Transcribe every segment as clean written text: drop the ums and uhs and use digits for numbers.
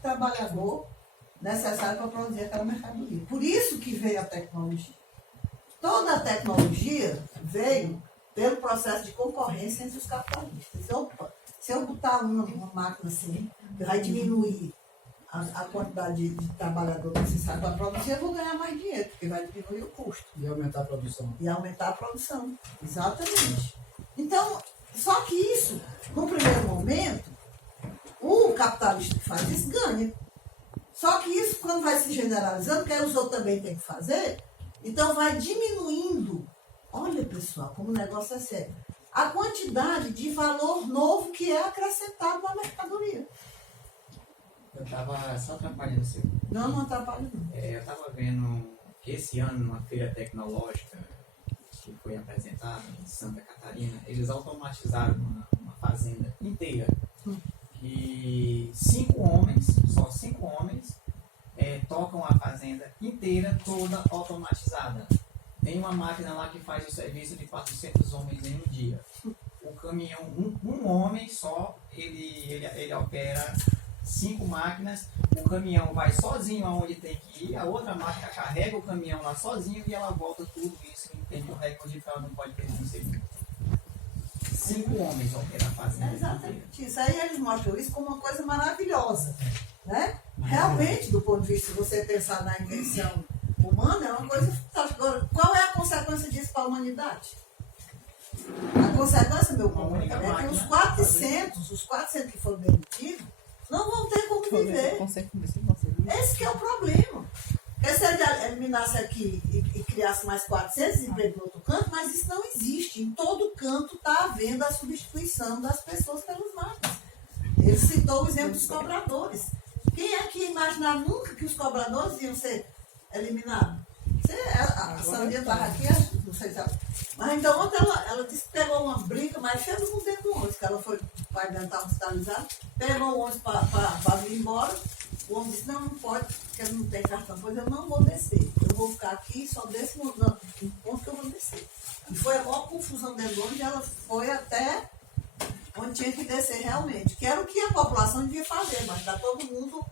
trabalhador necessário para produzir aquela mercadoria. Por isso que veio a tecnologia. Toda a tecnologia veio pelo processo de concorrência entre os capitalistas. Opa, se eu botar uma máquina assim, vai diminuir a quantidade de trabalhador necessário para produzir, eu vou ganhar mais dinheiro, porque vai diminuir o custo. E aumentar a produção. E aumentar a produção, exatamente. Então, só que isso, no primeiro momento, o capitalista que faz isso ganha. Só que isso, quando vai se generalizando, que aí os outros também têm que fazer, então vai diminuindo. Olha, pessoal, como o negócio é sério. A quantidade de valor novo que é acrescentado na mercadoria. Eu estava só atrapalhando você. Não, não atrapalha não. Eu estava vendo que esse ano, numa feira tecnológica que foi apresentada em Santa Catarina, eles automatizaram uma fazenda inteira. E 5 homens, só 5 homens, tocam a fazenda inteira, toda automatizada. Tem uma máquina lá que faz o serviço de 400 homens em um dia. O caminhão, um homem só, ele opera 5 máquinas. O caminhão vai sozinho aonde tem que ir, a outra máquina carrega o caminhão lá sozinho e ela volta tudo isso em tempo recorde que ela não pode perder um segundo. 5 homens operam a fazenda. Exatamente isso. Aí eles mostram isso como uma coisa maravilhosa. Né? Realmente, do ponto de vista de você pensar na invenção humana, é uma coisa fantástica. Agora, qual é a consequência disso para a humanidade? A consequência, meu colega, é que os 400 que foram demitidos não vão ter como viver. Esse que é o problema. Porque se ele eliminasse aqui e criasse mais 400 empregos no outro canto, mas isso não existe. Em todo canto está havendo a substituição das pessoas pelas máquinas. Ele citou o exemplo dos cobradores. Quem é que ia imaginar nunca que os cobradores iam ser eliminados? A Sandrinha estava aqui, não sei se ela... Mas então ontem ela disse que pegou uma briga, mas chegou com dentro do ônibus, que ela foi para dental hospitalizado, pegou o ônibus para vir embora. O homem disse, não pode, porque ele não tem cartão. Pois eu não vou descer. Eu vou ficar aqui, só desço no ponto que eu vou descer. E foi a maior confusão dentro do ônibus, ela foi até onde tinha que descer realmente. Que era o que a população devia fazer, mas está todo mundo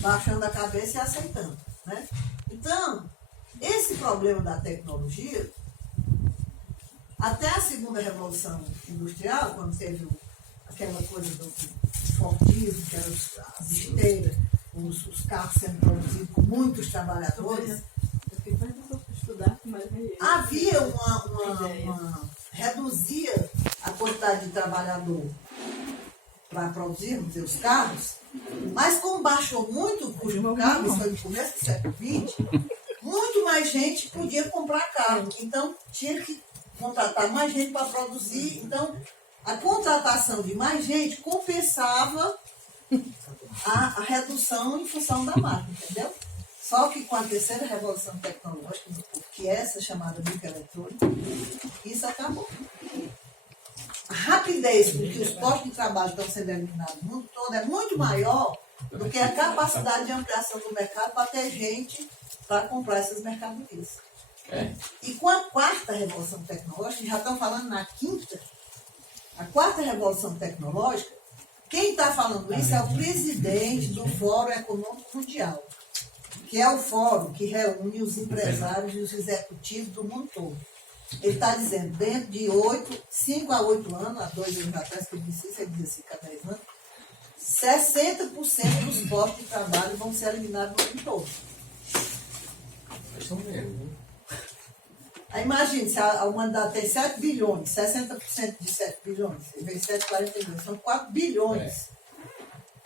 baixando a cabeça e aceitando. Né? Então, esse problema da tecnologia, até a segunda revolução industrial, quando teve aquela coisa do Fordismo, que eram as esteiras, os carros sendo produzidos com muitos trabalhadores, havia reduzia a quantidade de trabalhador para produzir, vamos dizer, os carros, mas como baixou muito o custo do carro, isso foi no começo do século XX, muito mais gente podia comprar carro. Então, tinha que contratar mais gente para produzir. Então, a contratação de mais gente compensava a redução em função da máquina, entendeu? Só que com a terceira revolução tecnológica, que é essa chamada microeletrônica, isso acabou. A rapidez com que os postos de trabalho estão sendo eliminados no mundo todo é muito maior do que a capacidade de ampliação do mercado para ter gente para comprar essas mercadorias. E com a quarta revolução tecnológica, já estão falando na quinta, a quarta revolução tecnológica, quem está falando isso é o presidente do Fórum Econômico Mundial, que é o fórum que reúne os empresários e os executivos do mundo todo. Ele está dizendo, dentro de 5 a 8 anos, há 2 anos atrás que ele disse isso, ele dizia assim, cada 10 anos, 60% dos postos de trabalho vão ser eliminados no mundo todo. Aí imagine, se a humanidade tem 7 bilhões, 60% de 7 bilhões, vem 7,42, são 4 bilhões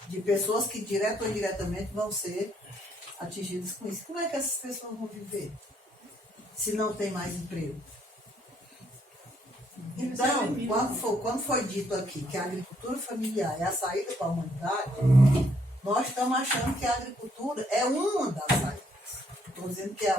de pessoas que, direto ou indiretamente, vão ser atingidas com isso. Como é que essas pessoas vão viver se não tem mais emprego? Então, quando foi dito aqui que a agricultura familiar é a saída para a humanidade, nós estamos achando que a agricultura é uma das saídas. Estou dizendo que é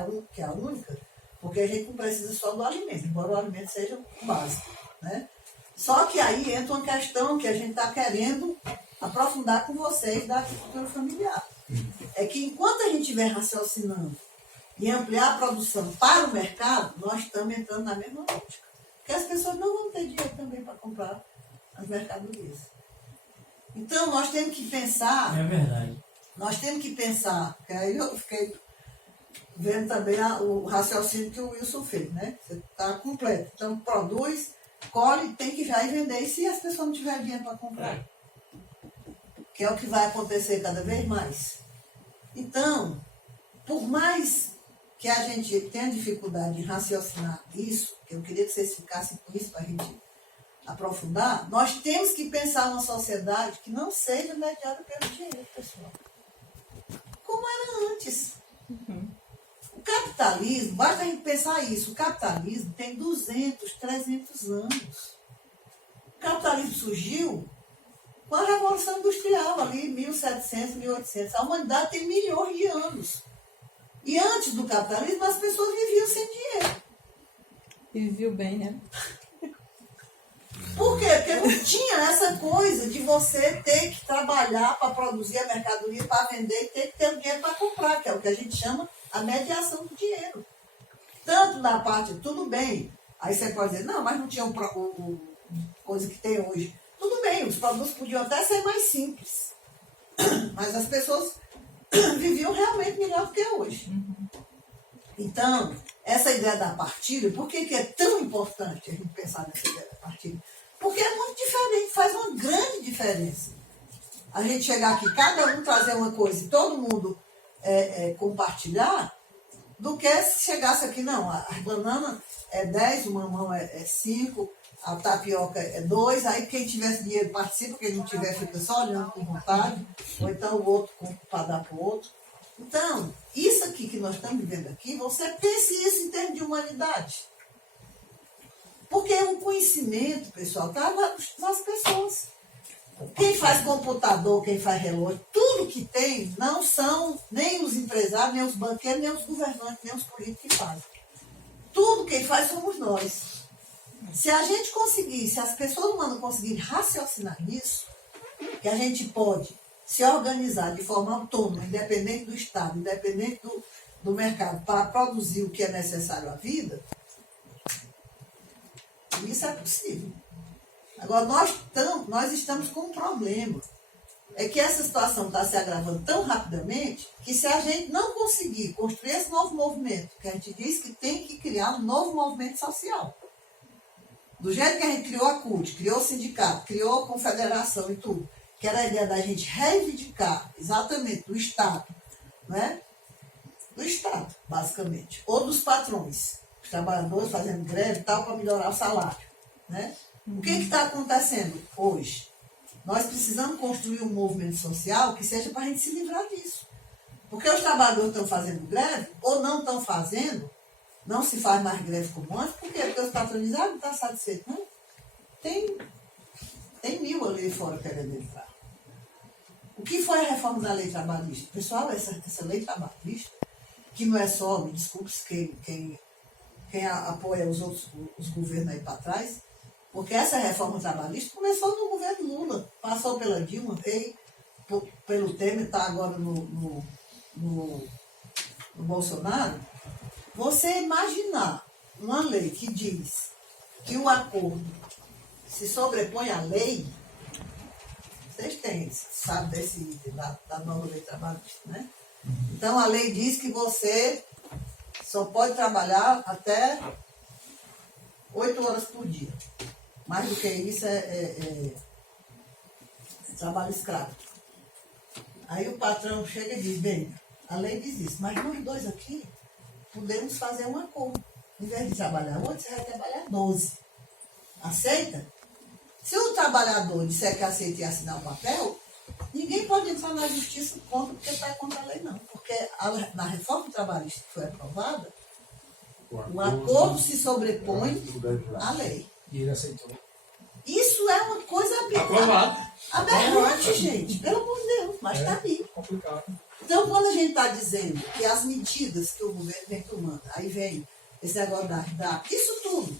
a única, porque a gente não precisa só do alimento, embora o alimento seja o básico. Né? Só que aí entra uma questão que a gente está querendo aprofundar com vocês da agricultura familiar. É que enquanto a gente estiver raciocinando e ampliar a produção para o mercado, nós estamos entrando na mesma lógica. Porque as pessoas não vão ter dinheiro também para comprar as mercadorias. Então, nós temos que pensar... É verdade. Nós temos que pensar, porque aí eu fiquei vendo também o raciocínio que o Wilson fez, né? Você está completo. Então, produz, colhe, tem que já ir vender. E se as pessoas não tiverem dinheiro para comprar? Que é o que vai acontecer cada vez mais. Então, por mais que a gente tenha dificuldade em raciocinar isso, que eu queria que vocês ficassem com isso para a gente aprofundar, nós temos que pensar uma sociedade que não seja mediada pelo dinheiro, pessoal. Como era antes. O capitalismo, basta a gente pensar isso, o capitalismo tem 200, 300 anos. O capitalismo surgiu com a Revolução Industrial, ali, 1700, 1800. A humanidade tem milhões de anos. E antes do capitalismo, as pessoas viviam sem dinheiro. E viviam bem, né? Por quê? Porque não tinha essa coisa de você ter que trabalhar para produzir a mercadoria, para vender, e ter que ter o dinheiro para comprar, que é o que a gente chama a mediação do dinheiro. Tanto na parte, tudo bem. Aí você pode dizer, não, mas não tinha coisa que tem hoje. Tudo bem, os produtos podiam até ser mais simples. Mas as pessoas viviam realmente melhor do que hoje. Então, essa ideia da partilha, por que é tão importante a gente pensar nessa ideia da partilha? Porque é muito diferente, faz uma grande diferença. A gente chegar aqui, cada um trazer uma coisa e todo mundo compartilhar, do que se chegasse aqui, não, a banana é 10, o mamão é 5, a tapioca é 2, aí quem tivesse dinheiro participa, quem não tiver fica só olhando com vontade, ou então o outro para dar para o outro. Então, isso aqui que nós estamos vivendo aqui, você pense isso em termos de humanidade. Porque o conhecimento, pessoal, está nas pessoas. Quem faz computador, quem faz relógio, tudo que tem, não são nem os empresários, nem os banqueiros, nem os governantes, nem os políticos que fazem. Tudo quem faz somos nós. Se a gente conseguir, se as pessoas humanas conseguirem raciocinar nisso, que a gente pode se organizar de forma autônoma, independente do Estado, independente do mercado, para produzir o que é necessário à vida, isso é possível. Agora, nós estamos com um problema. É que essa situação está se agravando tão rapidamente que se a gente não conseguir construir esse novo movimento, que a gente diz que tem que criar um novo movimento social. Do jeito que a gente criou a CUT, criou o sindicato, criou a confederação e tudo, que era a ideia da gente reivindicar exatamente do Estado, né? Do Estado, basicamente, ou dos patrões, os trabalhadores fazendo greve e tal, para melhorar o salário, né? O que está acontecendo hoje? Nós precisamos construir um movimento social que seja para a gente se livrar disso. Porque os trabalhadores estão fazendo greve, ou não estão fazendo, não se faz mais greve como antes, por quê? Porque os patrões não estão satisfeitos, não? Tem 1000 ali fora querendo entrar. O que foi a reforma da lei trabalhista? Pessoal, essa lei trabalhista, que não é só, me desculpe quem apoia os governos aí para trás, porque essa reforma trabalhista começou no governo Lula, passou pela Dilma, veio pelo Temer, está agora no Bolsonaro. Você imaginar uma lei que diz que o acordo se sobrepõe à lei, vocês sabem desse item da nova lei trabalhista, né? Então a lei diz que você só pode trabalhar até 8 horas por dia. Mais do que isso é trabalho escravo. Aí o patrão chega e diz, bem, a lei diz isso, mas nós dois aqui podemos fazer um acordo. Em vez de trabalhar 8, você vai trabalhar 12. Aceita? Se o trabalhador disser que aceita e assinar o papel, ninguém pode entrar na justiça contra, porque está contra a lei, não. Porque na reforma trabalhista que foi aprovada, o acordo se sobrepõe à lei. E ele aceitou. Isso é uma coisa aberrante, gente. Pelo amor de Deus, mas está ali. Complicado. Então, quando a gente está dizendo que as medidas que o governo vem tomando, aí vem esse negócio da isso tudo,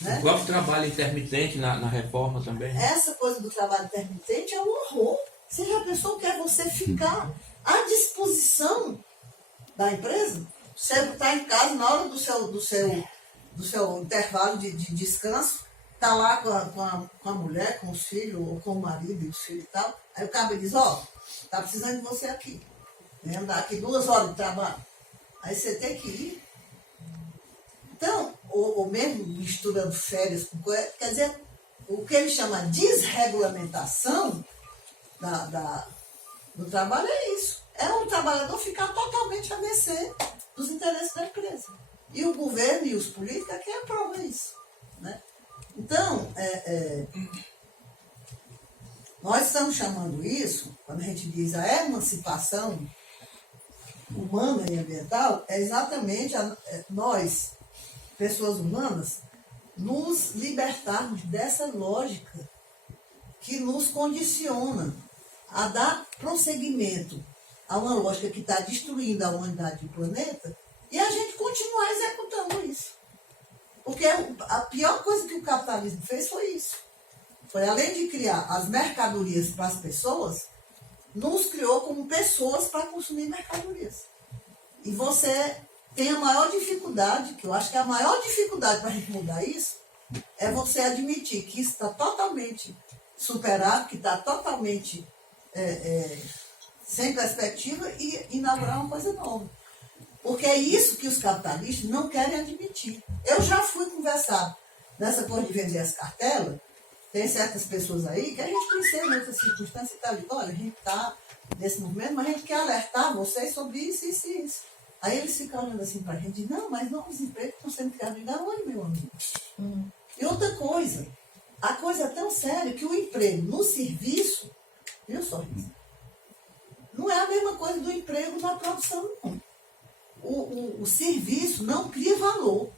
né? O próprio trabalho intermitente na reforma também. Essa coisa do trabalho intermitente é um horror. Você já pensou que é você ficar à disposição da empresa? Você está em casa na hora do seu intervalo de descanso, tá lá com a mulher, com os filhos, ou com o marido e os filhos e tal. Aí o cabo diz, ó, tá precisando de você aqui. Vem andar aqui 2 horas de trabalho. Aí você tem que ir. Então, ou mesmo misturando férias com coisa, quer dizer, o que ele chama de desregulamentação do trabalho é isso. É o trabalhador ficar totalmente a mercê dos interesses da empresa. E o governo e os políticos é quem aprova isso. Né? Então, nós estamos chamando isso, quando a gente diz a emancipação humana e ambiental, é exatamente nós, pessoas humanas, nos libertarmos dessa lógica que nos condiciona a dar prosseguimento a uma lógica que está destruindo a humanidade e o planeta e a gente continuar executando isso. Porque a pior coisa que o capitalismo fez foi isso. Foi, além de criar as mercadorias para as pessoas, nos criou como pessoas para consumir mercadorias. E você tem a maior dificuldade, que eu acho que a maior dificuldade para a gente mudar isso, é você admitir que isso está totalmente superado, que está totalmente sem perspectiva e inaugurar uma coisa nova. Porque é isso que os capitalistas não querem admitir. Eu já fui conversar nessa coisa de vender as cartelas, tem certas pessoas aí que a gente conheceu em outras circunstâncias e tal, digo, olha, a gente está nesse movimento, mas a gente quer alertar vocês sobre isso, isso e isso. Aí eles ficam olhando assim para a gente, não, mas novos empregos estão sendo criados. Eu digo, aonde, meu amigo? E outra coisa, a coisa é tão séria que o emprego no serviço, viu, Sorriso? Não é a mesma coisa do emprego na produção, não. O serviço não cria valor.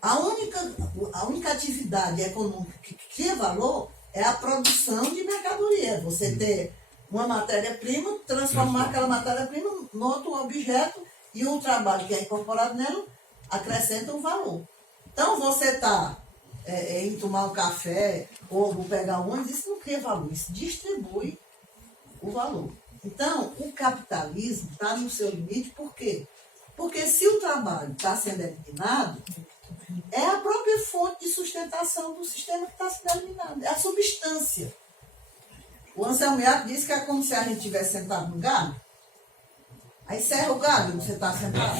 A única atividade econômica que cria valor é a produção de mercadoria. Você ter uma matéria-prima, transformar aquela matéria-prima em outro objeto e o trabalho que é incorporado nela acrescenta um valor. Então, você está em tomar um café ou pegar um ônibus, isso não cria valor, isso distribui o valor. Então, o capitalismo está no seu limite, por quê? Porque se o trabalho está sendo eliminado, é a própria fonte de sustentação do sistema que está sendo eliminado, é a substância. O Anselmo Iaco disse que é como se a gente estivesse sentado no galho, aí serra o galho, você está sentado,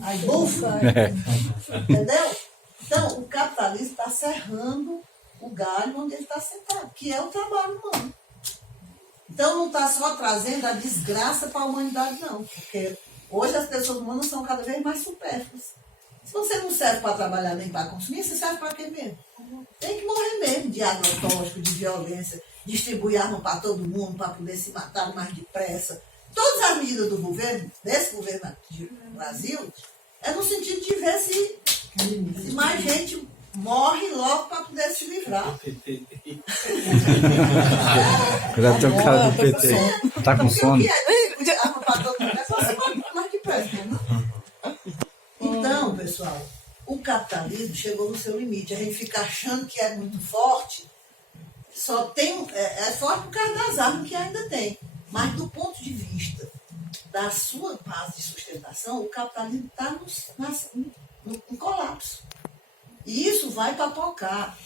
aí bufa, entendeu? Então, o capitalismo está serrando o galho onde ele está sentado, que é o trabalho humano. Então, não está só trazendo a desgraça para a humanidade, não. Porque hoje as pessoas humanas são cada vez mais supérfluas. Se você não serve para trabalhar nem para consumir, você serve para quê mesmo? Tem que morrer mesmo de agrotóxico, de violência, distribuir arma para todo mundo, para poder se matar mais depressa. Todas as medidas do governo, desse governo do Brasil, é no sentido de ver se mais gente morre logo para poder se livrar. Já tem um cara do PT. Tá com sono? Então, pessoal, o capitalismo chegou no seu limite. A gente fica achando que é muito forte, só tem, é forte por causa das armas que ainda tem. Mas do ponto de vista da sua base de sustentação, o capitalismo está no colapso. E isso vai papocar.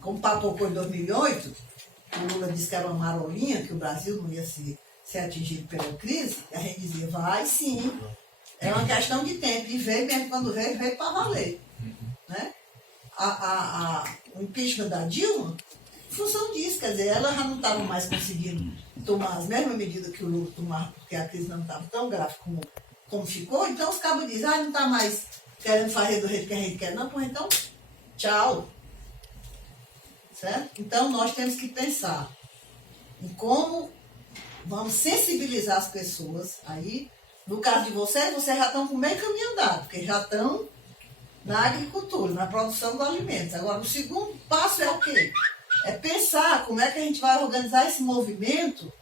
Como papocou em 2008, o Lula disse que era uma marolinha, que o Brasil não ia ser atingido pela crise, e a gente dizia, vai sim, é uma questão de tempo. E veio mesmo, quando veio para valer. Né? O impeachment da Dilma, em função disso, quer dizer, ela já não estava mais conseguindo tomar as mesmas medidas que o Lula tomava, porque a crise não estava tão grave como ficou, então os cabos dizem, não está mais querendo fazer do jeito que a gente quer, não, pois então, tchau. Certo? Então, nós temos que pensar em como vamos sensibilizar as pessoas. Aí, no caso de vocês já estão com meio caminho andado, porque já estão na agricultura, na produção dos alimentos. Agora, o segundo passo é o quê? É pensar como é que a gente vai organizar esse movimento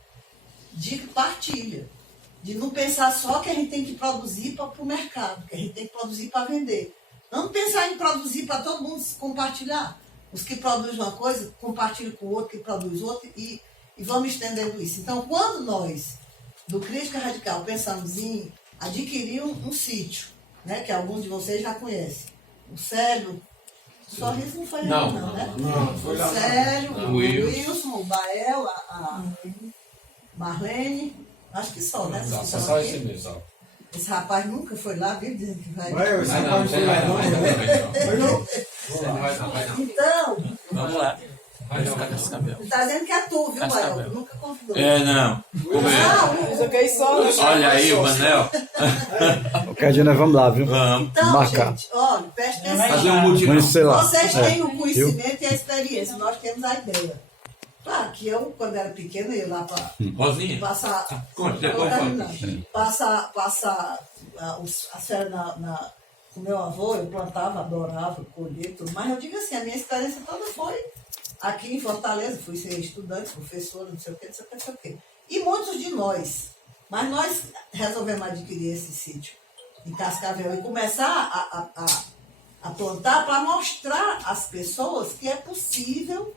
de partilha. De não pensar só que a gente tem que produzir para o mercado, que a gente tem que produzir para vender. Não pensar em produzir para todo mundo se compartilhar. Os que produzem uma coisa, compartilham com o outro que produz outra e vamos estendendo isso. Então, quando nós, do Crítica Radical, pensamos em adquirir um sítio, né, que alguns de vocês já conhecem, o Célio Sorriso não foi ele, Não. não, né? Não, foi lá. Sério, Não. o Wilson, o Bael, a Marlene, acho que só, né? Não, Vocês só estão esse aqui. mesmo. Só. Esse rapaz nunca foi lá, viu? Dizendo que vai. Vai, esse Vai não, rapaz você foi vai lá, não, não. vai não, vai não. Foi não? Você não vai não, vai não. Então, Vamos lá. Vai ficar com esse cabelo. ele tá dizendo que é tu, viu, Cascavel. Bael? Nunca convidou. É, não. Como é? Ah, Eu joguei só no Olha aí o Manel. Qualquer dia nós vamos lá, viu? Vamos. então, Marcar. gente, olha, presta Fazer atenção. um mutirão. Mas sei lá. Vocês É. têm o conhecimento e a experiência, nós temos a ideia. Claro que eu, quando era pequena, ia lá para Rosinha. passar. Conte, Vou depois fala. terminar. Passar as férias com meu avô, eu plantava, adorava colher tudo. Mas eu digo assim, a minha experiência toda foi aqui em Fortaleza, fui ser estudante, professora, não sei o quê, não sei o quê, não sei o quê. E muitos de nós. Mas nós resolvemos adquirir esse sítio em Cascavel e começar a plantar para mostrar às pessoas que é possível,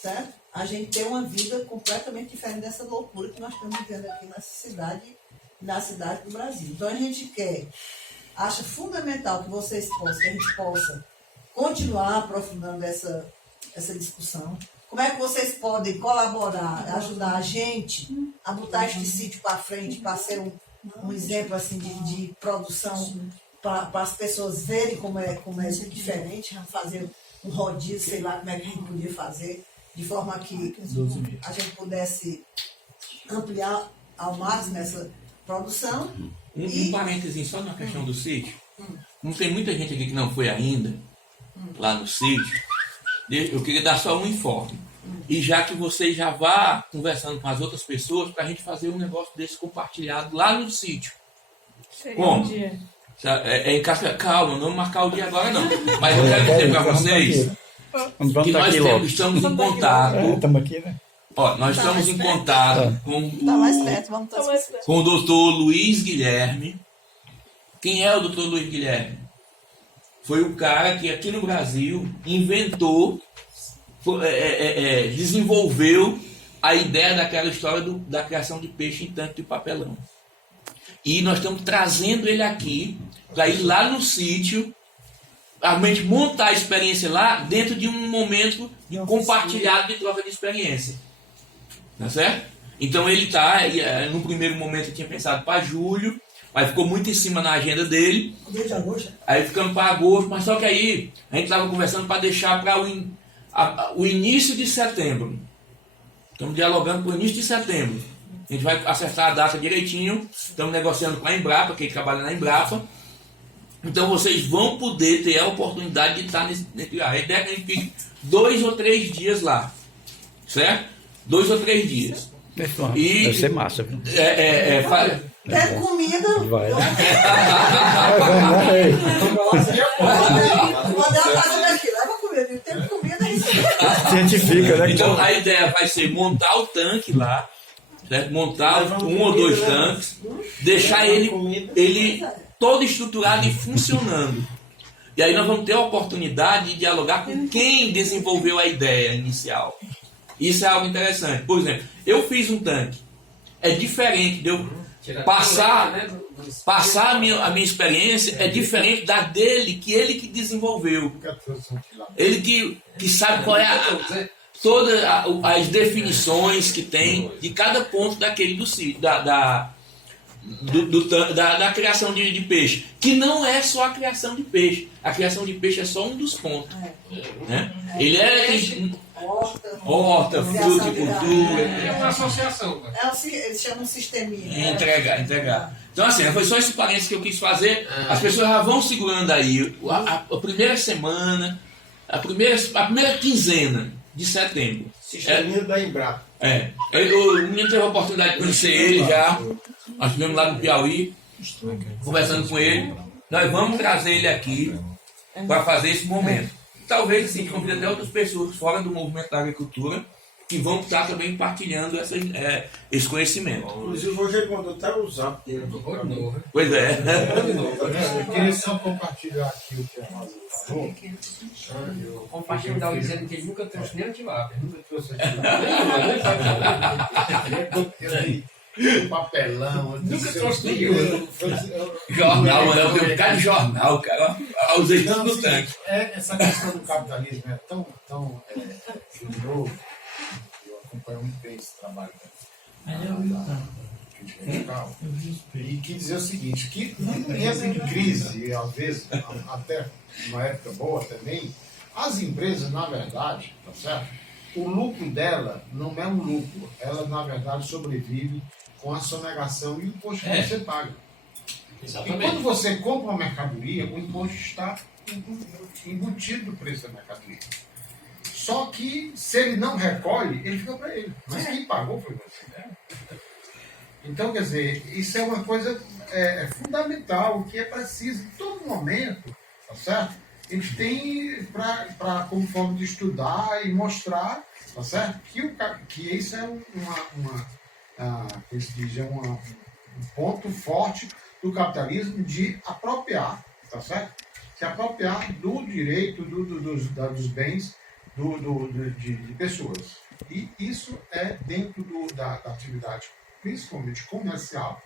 certo? A gente ter uma vida completamente diferente dessa loucura que nós estamos vivendo aqui na cidade do Brasil. Então a gente acha fundamental que vocês possam, que a gente possa continuar aprofundando essa discussão. Como é que vocês podem colaborar, ajudar a gente a botar este sítio para frente, para ser um exemplo assim, de produção, para as pessoas verem como é diferente, fazer um rodízio, sei lá como é que a gente podia fazer, de forma que a gente pudesse ampliar ao máximo essa produção. Um parênteses só na questão do sítio. Não tem muita gente aqui que não foi ainda lá no sítio. Eu queria dar só um informe. E já que você já vá conversando com as outras pessoas para a gente fazer um negócio desse compartilhado lá no sítio. Como? É em Cascavel. Calma, não vou marcar o dia agora não. Mas eu quero dizer para vocês Vamos que estar nós aqui logo. estamos em contato. Estamos aqui, né? Ó, nós estamos em contato Tá mais perto, vamos estar mais perto. com o doutor Luiz Guilherme. Quem é o doutor Luiz Guilherme? Foi o cara que aqui no Brasil inventou, desenvolveu a ideia daquela história da criação de peixe em tanque de papelão. E nós estamos trazendo ele aqui para ir lá no sítio, realmente montar a experiência lá dentro de um momento de compartilhado de troca de experiência. Tá certo? Então ele está, no primeiro momento eu tinha pensado para julho, mas ficou muito em cima na agenda dele. Desde agosto. Aí ficamos para agosto, mas só que aí a gente estava conversando para deixar para o início de setembro. Estamos dialogando para o início de setembro. A gente vai acertar a data direitinho. Estamos negociando com a Embrapa, que trabalha na Embrapa. Então vocês vão poder ter a oportunidade de estar nesse lugar. A ideia é que a gente fique 2 ou 3 dias lá. Certo? 2 ou 3 dias. E- Deve ser massa, viu? Tem comida. Vai. Quando ela fazendo aqui, leva comida. Tem comida, a gente Cientifica, né? Então a ideia vai ser montar o tanque lá, certo? Montar 1 ou 2 tanques, deixar ele todo estruturado e funcionando. E aí nós vamos ter a oportunidade de dialogar com quem desenvolveu a ideia inicial. Isso é algo interessante. Por exemplo, eu fiz um tanque. É diferente de eu passar a minha experiência, é diferente da dele, que ele que desenvolveu. Ele que sabe qual é todas as definições que tem de cada ponto daquele do sítio, da criação de peixe, que não é só a criação de peixe. A criação de peixe é só um dos pontos. Né? Ele horta, fruticultura. É uma associação. Né? Eles chamam sisteminha. Entregar. Então assim, foi só esse parênteses que eu quis fazer. As pessoas já vão segurando aí a primeira semana, a primeira quinzena de setembro. Sisteminha da Embrapa. O menino teve a oportunidade de conhecer ele já. Nós estivemos lá no Piauí, conversando com ele. Nós vamos trazer ele aqui para fazer esse momento. Talvez assim, convide até outras pessoas fora do movimento da agricultura que vão estar também partilhando esse conhecimento. Inclusive hoje ele mandou até o zap dele. Pois é. Eu queria só compartilhar aqui o que a Rosa falou. Compartilhar dizendo que ele nunca trouxe nem o tilápia. Nunca trouxe aqui. papelão. Nunca trouxe nenhum. Jornal, eu tenho um cara de jornal, cara. Eu usei tudo no tanque. Essa questão do capitalismo é tão novo. Eu acompanho muito bem esse trabalho da crítica radical. E que dizer o seguinte, que em época de crise, e às vezes até uma época boa também, as empresas, na verdade, tá certo? O lucro dela não é um lucro, ela na verdade sobrevive com a sonegação e o imposto que você paga. E quando você compra uma mercadoria, o imposto está embutido no preço da mercadoria. Só que se ele não recolhe, ele fica para ele. Mas quem pagou foi você. Então, quer dizer, isso é uma coisa fundamental, que é preciso em todo momento, tá certo? Eles têm como forma de estudar e mostrar, tá certo? Que isso é um ponto forte do capitalismo de apropriar, tá certo? Se apropriar do direito dos bens de pessoas. E isso é dentro da atividade, principalmente comercial,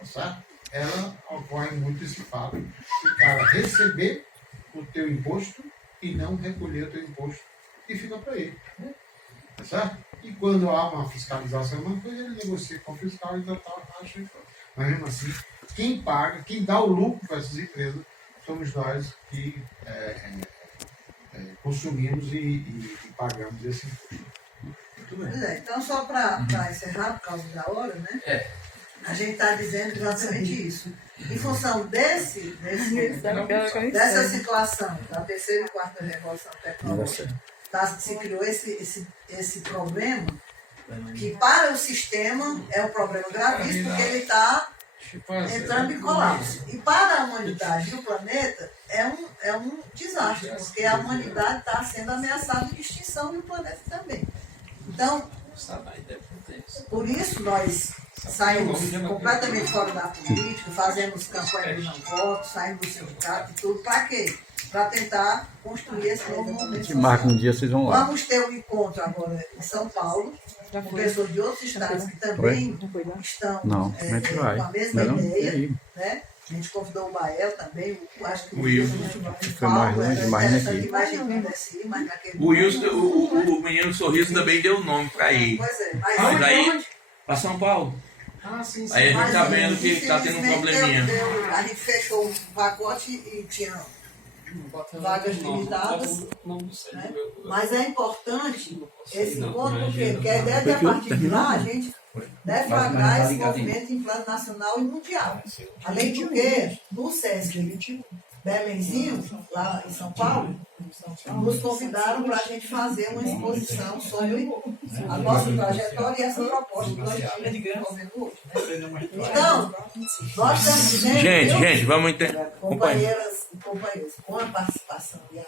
tá certo? Ela ocorre muito esse fato do cara receber o teu imposto e não recolher o teu imposto e fica para ele. Tá certo? E quando há uma fiscalização, uma coisa, ele negocia com o fiscal e dá tal taxa. Mas mesmo assim, quem paga, quem dá o lucro para essas empresas, somos nós que consumimos e pagamos esse imposto. Muito bem. Pois é, então, só para encerrar, por causa da hora, né? A gente está dizendo exatamente isso. Em função dessa situação da terceira e quarta revolução tecnológica, se criou esse problema, que para o sistema é um problema gravíssimo, porque ele está entrando em colapso. E para a humanidade e o planeta é um desastre, porque a humanidade está sendo ameaçada de extinção e o planeta também. Então, por isso nós saímos completamente fora da política, fazemos campanha de não voto, saímos do sindicato e tudo. Para quê? Para tentar construir esse novo momento. Que marca um dia vocês vão lá. Vamos ter um encontro agora em São Paulo, com pessoas de outros estados que também estão Não, a gente vai. com a mesma ideia. Né? A gente convidou o Bael também, acho que o Wilson. Foi mais longe, mais daqui. O Wilson, o menino Sorriso também deu o nome para ir. Pois é, Mas aí, para São Paulo. Sim. Aí a gente tá vendo que está tendo um probleminha. A gente fechou o pacote e tinha vagas limitadas, né? Mas é importante esse ponto, porque a ideia de a partir de lá a gente deflagrar esse movimento em plano nacional e mundial. Além do que, no SESC Belenzinho, lá em São Paulo, nos convidaram para a gente fazer uma exposição sobre a nossa trajetória e essa proposta que nós tínhamos desenvolvendo hoje. Né? Então, nós estamos dizendo, Gente, vamos companheiras e companheiros, com a participação e a